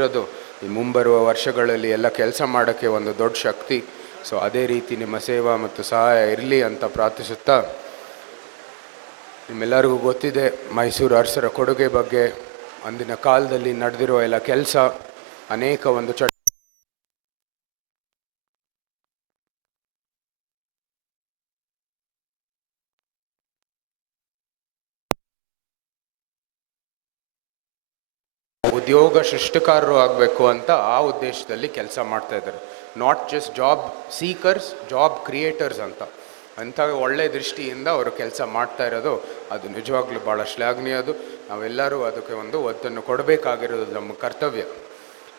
ಕೊಟ್ಟಿರೋದು ಈ ಮುಂಬರುವ ವರ್ಷಗಳಲ್ಲಿ ಎಲ್ಲ ಕೆಲಸ ಮಾಡೋಕ್ಕೆ ಒಂದು ದೊಡ್ಡ ಶಕ್ತಿ. ಸೊ ಅದೇ ರೀತಿ ನಿಮ್ಮ ಸೇವಾ ಮತ್ತು ಸಹಾಯ ಇರಲಿ ಅಂತ ಪ್ರಾರ್ಥಿಸುತ್ತಾ, ನಿಮ್ಮೆಲ್ಲರಿಗೂ ಗೊತ್ತಿದೆ, ಮೈಸೂರು ಅರಸರ ಕೊಡುಗೆ ಬಗ್ಗೆ ಅಂದಿನ ಕಾಲದಲ್ಲಿ ನಡೆದಿರುವ ಎಲ್ಲ ಕೆಲಸ, ಅನೇಕ ಒಂದು ಚ ಉದ್ಯೋಗ ಸೃಷ್ಟಿಕಾರರು ಆಗಬೇಕು ಅಂತ ಆ ಉದ್ದೇಶದಲ್ಲಿ ಕೆಲಸ ಮಾಡ್ತಾ ಇದ್ದಾರೆ. Not just job seekers job creators ಅಂತ. ಅಂಥ ಒಳ್ಳೆಯ ದೃಷ್ಟಿಯಿಂದ ಅವರು ಕೆಲಸ ಮಾಡ್ತಾ ಇರೋದು ಅದು ನಿಜವಾಗ್ಲೂ ಭಾಳ ಶ್ಲಾಘನೀಯ ಅದು. ನಾವೆಲ್ಲರೂ ಅದಕ್ಕೆ ಒಂದು ಒತ್ತನ್ನು ಕೊಡಬೇಕಾಗಿರೋದು ನಮ್ಮ ಕರ್ತವ್ಯ.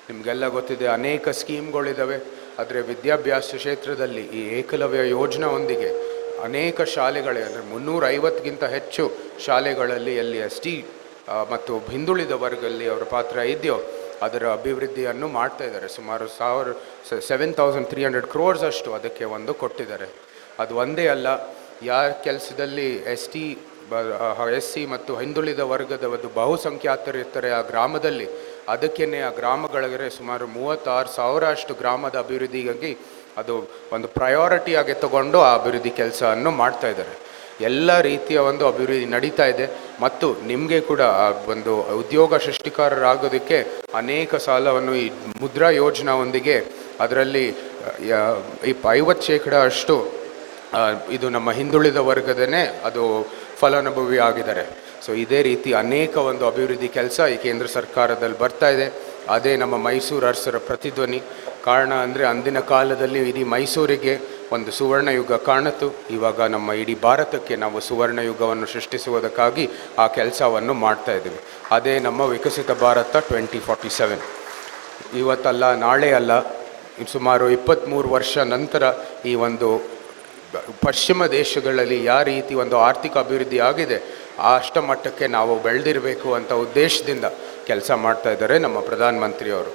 ನಿಮಗೆಲ್ಲ ಗೊತ್ತಿದೆ ಅನೇಕ ಸ್ಕೀಮ್ಗಳಿದ್ದಾವೆ ಆದರೆ ವಿದ್ಯಾಭ್ಯಾಸ ಕ್ಷೇತ್ರದಲ್ಲಿ ಈ ಏಕಲವ್ಯ ಯೋಜನೆಯೊಂದಿಗೆ ಅನೇಕ ಶಾಲೆಗಳೇ, ಅಂದರೆ ಮುನ್ನೂರ ಐವತ್ತಕ್ಕಿಂತ ಹೆಚ್ಚು ಶಾಲೆಗಳಲ್ಲಿ ಎಲ್ಲಿ ಎಸ್ ಟಿ ಮತ್ತು ಹಿಂದುಳಿದ ವರ್ಗದಲ್ಲಿ ಅವರ ಪಾತ್ರ ಇದೆಯೋ ಅದರ ಅಭಿವೃದ್ಧಿಯನ್ನು ಮಾಡ್ತಾ ಇದ್ದಾರೆ. ಸುಮಾರು ಸಾವಿರ seven thousand three hundred crores ಅಷ್ಟು ಅದಕ್ಕೆ ಒಂದು ಕೊಟ್ಟಿದ್ದಾರೆ. ಅದು ಒಂದೇ ಅಲ್ಲ, ಯಾರ ಕೆಲಸದಲ್ಲಿ ಎಸ್ ಟಿ ಎಸ್ ಸಿ ಮತ್ತು ಹಿಂದುಳಿದ ವರ್ಗದ ಒಂದು ಬಹುಸಂಖ್ಯಾತರು ಆ ಗ್ರಾಮದಲ್ಲಿ. ಅದಕ್ಕೇನೆ ಆ ಗ್ರಾಮಗಳಿಗೆ ಸುಮಾರು ಮೂವತ್ತಾರು ಸಾವಿರ ಅಷ್ಟು ಗ್ರಾಮದ ಅಭಿವೃದ್ಧಿಗಾಗಿ ಅದು ಒಂದು ಪ್ರಯಾರಿಟಿಯಾಗಿ ತಗೊಂಡು ಆ ಅಭಿವೃದ್ಧಿ ಕೆಲಸವನ್ನು ಮಾಡ್ತಾ ಇದ್ದಾರೆ. ಎಲ್ಲ ರೀತಿಯ ಒಂದು ಅಭಿವೃದ್ಧಿ ನಡೀತಾ ಇದೆ. ಮತ್ತು ನಿಮಗೆ ಕೂಡ ಒಂದು ಉದ್ಯೋಗ ಸೃಷ್ಟಿಕಾರರಾಗೋದಕ್ಕೆ ಅನೇಕ ಸಾಲವನ್ನು ಈ ಮುದ್ರಾ ಯೋಜನಾವೊಂದಿಗೆ ಅದರಲ್ಲಿ ಈ ಐವತ್ತು ಶೇಕಡ ಅಷ್ಟು ಇದು ನಮ್ಮ ಹಿಂದುಳಿದ ವರ್ಗದನೇ ಅದು ಫಲಾನುಭವಿ ಆಗಿದ್ದಾರೆ. ಸೊ ಇದೇ ರೀತಿ ಅನೇಕ ಒಂದು ಅಭಿವೃದ್ಧಿ ಕೆಲಸ ಈ ಕೇಂದ್ರ ಸರ್ಕಾರದಲ್ಲಿ ಬರ್ತಾ ಇದೆ. ಅದೇ ನಮ್ಮ ಮೈಸೂರು ಅರಸರ ಪ್ರತಿಧ್ವನಿ. ಕಾರಣ ಅಂದರೆ ಅಂದಿನ ಕಾಲದಲ್ಲಿ ಇಡೀ ಮೈಸೂರಿಗೆ ಒಂದು ಸುವರ್ಣಯುಗ ಕಾಣಿತು. ಇವಾಗ ನಮ್ಮ ಇಡೀ ಭಾರತಕ್ಕೆ ನಾವು ಸುವರ್ಣಯುಗವನ್ನು ಸೃಷ್ಟಿಸುವುದಕ್ಕಾಗಿ ಆ ಕೆಲಸವನ್ನು ಮಾಡ್ತಾ ಇದ್ದೀವಿ. ಅದೇ ನಮ್ಮ Viksit Bharat twenty forty seven ಇವತ್ತಲ್ಲ, ನಾಳೆ ಅಲ್ಲ, ಸುಮಾರು ಇಪ್ಪತ್ತ್ಮೂರು ವರ್ಷ ನಂತರ ಈ ಒಂದು ಪಶ್ಚಿಮ ದೇಶಗಳಲ್ಲಿ ಯಾವ ರೀತಿ ಒಂದು ಆರ್ಥಿಕ ಅಭಿವೃದ್ಧಿ ಆಗಿದೆ ಆ ಅಷ್ಟಮಟ್ಟಕ್ಕೆ ನಾವು ಬೆಳೆದಿರಬೇಕು ಅಂತ ಉದ್ದೇಶದಿಂದ ಕೆಲಸ ಮಾಡ್ತಾ ಇದ್ದಾರೆ ನಮ್ಮ ಪ್ರಧಾನಮಂತ್ರಿಯವರು.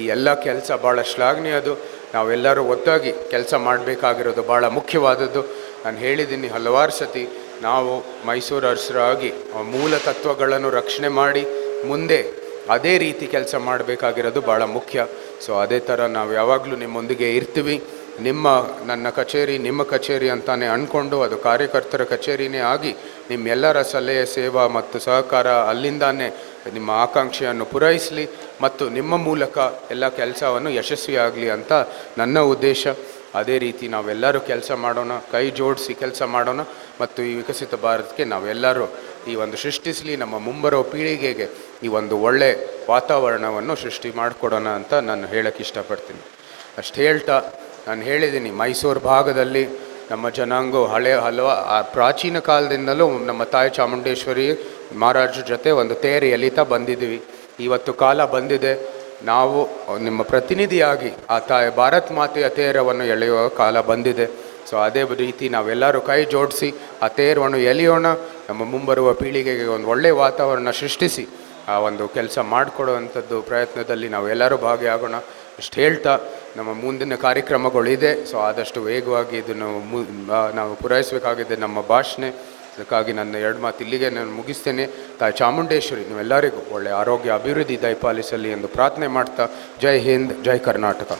ಈ ಎಲ್ಲ ಕೆಲಸ ಭಾಳ ಶ್ಲಾಘನೀಯದು ನಾವೆಲ್ಲರೂ ಒತ್ತಾಗಿ ಕೆಲಸ ಮಾಡಬೇಕಾಗಿರೋದು ಭಾಳ ಮುಖ್ಯವಾದದ್ದು. ನಾನು ಹೇಳಿದ್ದೀನಿ ಹಲವಾರು ಸತಿ, ನಾವು ಮೈಸೂರು ಅರಸರಾಗಿ ಮೂಲ ತತ್ವಗಳನ್ನು ರಕ್ಷಣೆ ಮಾಡಿ ಮುಂದೆ ಅದೇ ರೀತಿ ಕೆಲಸ ಮಾಡಬೇಕಾಗಿರೋದು ಭಾಳ ಮುಖ್ಯ. ಸೊ, ಅದೇ ಥರ ನಾವು ಯಾವಾಗಲೂ ನಿಮ್ಮೊಂದಿಗೆ ಇರ್ತೀವಿ. ನಿಮ್ಮ, ನನ್ನ ಕಚೇರಿ ನಿಮ್ಮ ಕಚೇರಿ ಅಂತಾನೆ ಅಂದ್ಕೊಂಡು ಅದು ಕಾರ್ಯಕರ್ತರ ಕಚೇರಿನೇ ಆಗಿ ನಿಮ್ಮೆಲ್ಲರ ಸಲಹೆ, ಸೇವಾ ಮತ್ತು ಸಹಕಾರ ಅಲ್ಲಿಂದಾನೇ ನಿಮ್ಮ ಆಕಾಂಕ್ಷೆಯನ್ನು ಪೂರೈಸಲಿ ಮತ್ತು ನಿಮ್ಮ ಮೂಲಕ ಎಲ್ಲ ಕೆಲಸವನ್ನು ಯಶಸ್ವಿಯಾಗಲಿ ಅಂತ ನನ್ನ ಉದ್ದೇಶ. ಅದೇ ರೀತಿ ನಾವೆಲ್ಲರೂ ಕೆಲಸ ಮಾಡೋಣ, ಕೈ ಜೋಡಿಸಿ ಕೆಲಸ ಮಾಡೋಣ ಮತ್ತು ಈ ವಿಕಸಿತ ಭಾರತಕ್ಕೆ ನಾವೆಲ್ಲರೂ ಈ ಒಂದು ಸೃಷ್ಟಿಸಲಿ ನಮ್ಮ ಮುಂಬರೋ ಪೀಳಿಗೆಗೆ ಈ ಒಂದು ಒಳ್ಳೆ ವಾತಾವರಣವನ್ನು ಸೃಷ್ಟಿ ಮಾಡಿಕೊಡೋಣ ಅಂತ ನಾನು ಹೇಳಕ್ಕೆ ಇಷ್ಟಪಡ್ತೀನಿ. ಅಷ್ಟು ಹೇಳ್ತಾ ನಾನು ಹೇಳಿದ್ದೀನಿ, ಮೈಸೂರು ಭಾಗದಲ್ಲಿ ನಮ್ಮ ಜನಾಂಗ ಹಳೆ, ಹಲವ ಪ್ರಾಚೀನ ಕಾಲದಿಂದಲೂ ನಮ್ಮ ತಾಯಿ ಚಾಮುಂಡೇಶ್ವರಿ ಮಹಾರಾಜರ ಜೊತೆ ಒಂದು ತೇರು ಎಲಿತಾ ಬಂದಿದ್ದೀವಿ ಇವತ್ತು ಕಾಲ ಬಂದಿದೆ. ನಾವು ನಿಮ್ಮ ಪ್ರತಿನಿಧಿಯಾಗಿ ಆ ತಾಯಿ ಭಾರತ್ ಮಾತೆಯ ತೇರವನ್ನು ಎಳೆಯುವ ಕಾಲ ಬಂದಿದೆ. ಸೊ ಅದೇ ರೀತಿ ನಾವೆಲ್ಲರೂ ಕೈ ಜೋಡಿಸಿ ಆ ತೇರವನ್ನು ಎಳೆಯೋಣ. ನಮ್ಮ ಮುಂಬರುವ ಪೀಳಿಗೆಗೆ ಒಂದು ಒಳ್ಳೆಯ ವಾತಾವರಣ ಸೃಷ್ಟಿಸಿ, ಆ ಒಂದು ಕೆಲಸ ಮಾಡಿಕೊಡುವಂಥದ್ದು ಪ್ರಯತ್ನದಲ್ಲಿ ನಾವೆಲ್ಲರೂ ಭಾಗಿಯಾಗೋಣ. ಇಷ್ಟು ಹೇಳ್ತಾ, ನಮ್ಮ ಮುಂದಿನ ಕಾರ್ಯಕ್ರಮಗಳಿದೆ ಸೊ ಆದಷ್ಟು ವೇಗವಾಗಿ ಇದನ್ನು ಮು ನಾವು ಪೂರೈಸಬೇಕಾಗಿದೆ ನಮ್ಮ ಭಾಷಣೆ. ಅದಕ್ಕಾಗಿ ನನ್ನ ಎರಡು ಮಾತು ಇಲ್ಲಿಗೆ ನಾನು ಮುಗಿಸ್ತೇನೆ. ತಾಯಿ ಚಾಮುಂಡೇಶ್ವರಿ, ನೀವೆಲ್ಲರಿಗೂ ಒಳ್ಳೆಯ ಆರೋಗ್ಯ, ಅಭಿವೃದ್ಧಿ ದಯಪಾಲಿಸಲಿ ಎಂದು ಪ್ರಾರ್ಥನೆ ಮಾಡ್ತಾ, ಜೈ ಹಿಂದ್, ಜೈ ಕರ್ನಾಟಕ.